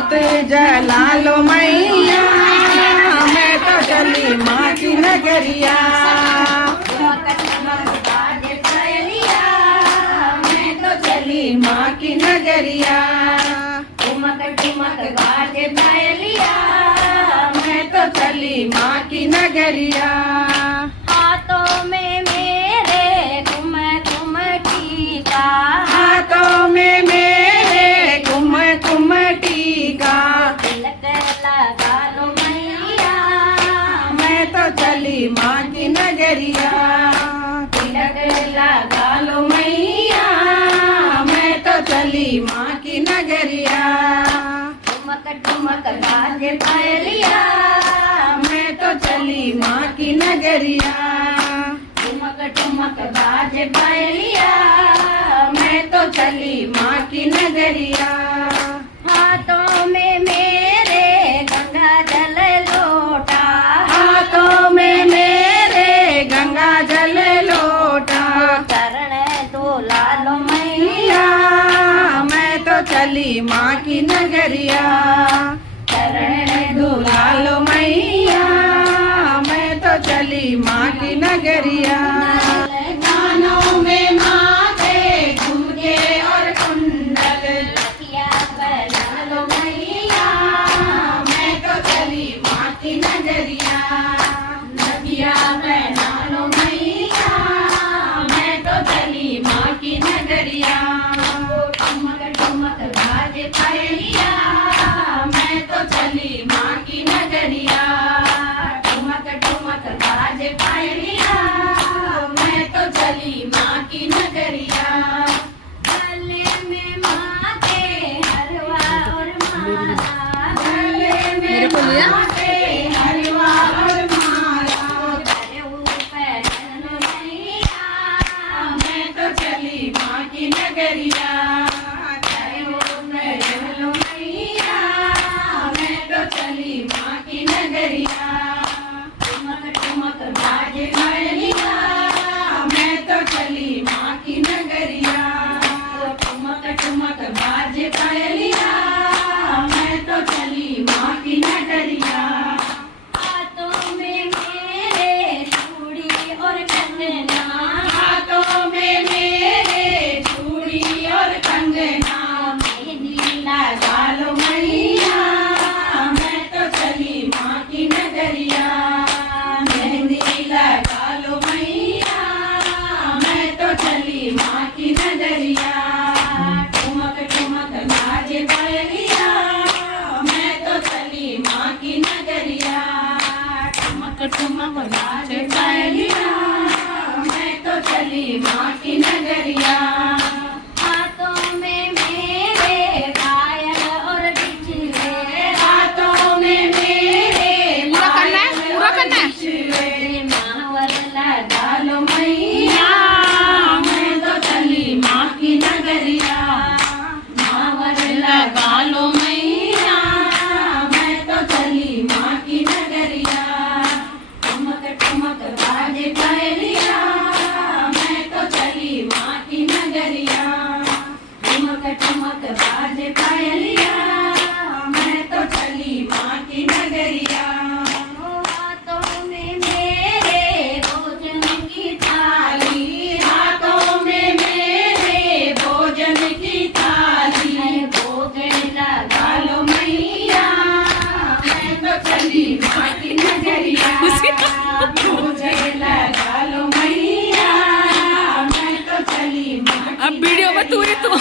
जोत जला लो मैया, मैं तो चली माँ की नगरिया। मैं तो चली माँ की नगरिया। ठुमक ठुमक बाजे पायलिया, मैं तो चली माँ की नगरिया। हाथों में मेरे घुम घुम टीका, हाथों में मेरे घुम घुम टीका। तिलक लगा लो मैया, मैं तो चली माँ की नगरिया। तिलक लगा लो मैया, मैं तो चली माँ की नगरिया। ठुमक ठुमक बाजे पायलिया, मैं तो चली माँ की नगरिया। ठुमक ठुमक बाजे पायलिया, मैं तो चली माँ की नगरिया। हाथों में मेरे गंगा जल लोटा, हाथों में मेरे गंगा जल लोटा। चरण धोला लो मैया, मैया, मैं तो चली माँ की नगरिया। चरण धुला लो मैया, मैं तो चली माँ की नगरिया। कानों में माथे झुमके और कुंडल, लकिया बना लो मैया, मैं तो चली माँ की नगरिया। नदिया बना लो मैया, मैं तो चली माँ की नगरिया। ठुमक ठुमक बाजे पायलिया, मैं तो चली माँ की नगरिया। ठुमक ठुमक बाजे पायलिया, मैं तो चली माँ की नगरिया। गले में माँ के हलवा और माला, गले में माँ के हलवा और माला। गले ऊपर लो मैया, मैं तो चली माँ की नगरिया। लो मैया, मैं तो चली माँ की नगरिया। ठुमक ठुमक बाजे पायलिया, मैं तो चली माँ की नगरिया। ठुमक ठुमक बाजे पायलिया, मैं तो चली माँ की नगरिया। हाथों में मेरे चूड़ी और कंगना, हाथों में मेरे चूड़ी और कंगना। मेहंदी लगा लो मैया, मैं तो चली माँ की नगरिया। मेहंदी लगा लो मैया, मैं तो चली माँ की नगरिया। ठुमक ठुमक बाजे पायलिया, मैं तो चली माँ की नगरिया। ठुमक ठुमक बाजे पायलिया, मैं तो चली माँ की नगरिया। हाथों में मेरे पायल और बिछुए, हाथों में मेरे पूरा करना है मावर लगा लो मैया, मैं तो चली माँ की नगरिया। मावर लगा लो मैया, मैं तो चली माँ की नगरिया। ठुमक ठुमक बाजे पायलिया, मैं तो चली माँ की नगरिया। ठुमक ठुमक बाजे पायलिया, मैं तो चली माँ की नगरिया। हाथों में मेरे भोजन की थाली, हाथों में मेरे भोजन की थाली। भोग लगा लो मैया, मैं तो चली माँ की नगरिया। भोजन लगा लो मैया, मैं तो चली माँ की अब वीडियो में तू ही तू